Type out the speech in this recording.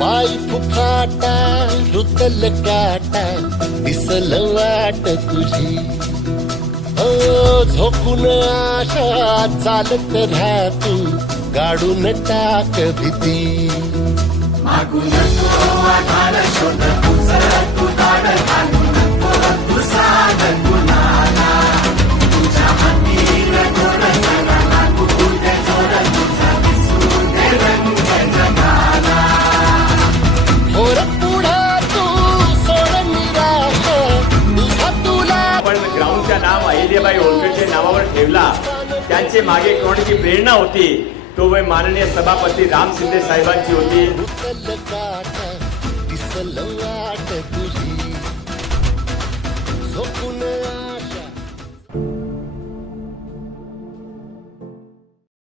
पाय फुफाटा रुतल काटा दिसल वाट तुझी. ओ झोपून आशा चालत राहा तू गाडून टाक भीती. मागून तो आधार होर अहिल्याबाई होळकरच्या नावावर ठेवला. त्यांचे मागे कोणाची प्रेरणा होती? तो वय माननीय सभापती राम शिंदे साहेबांची होती.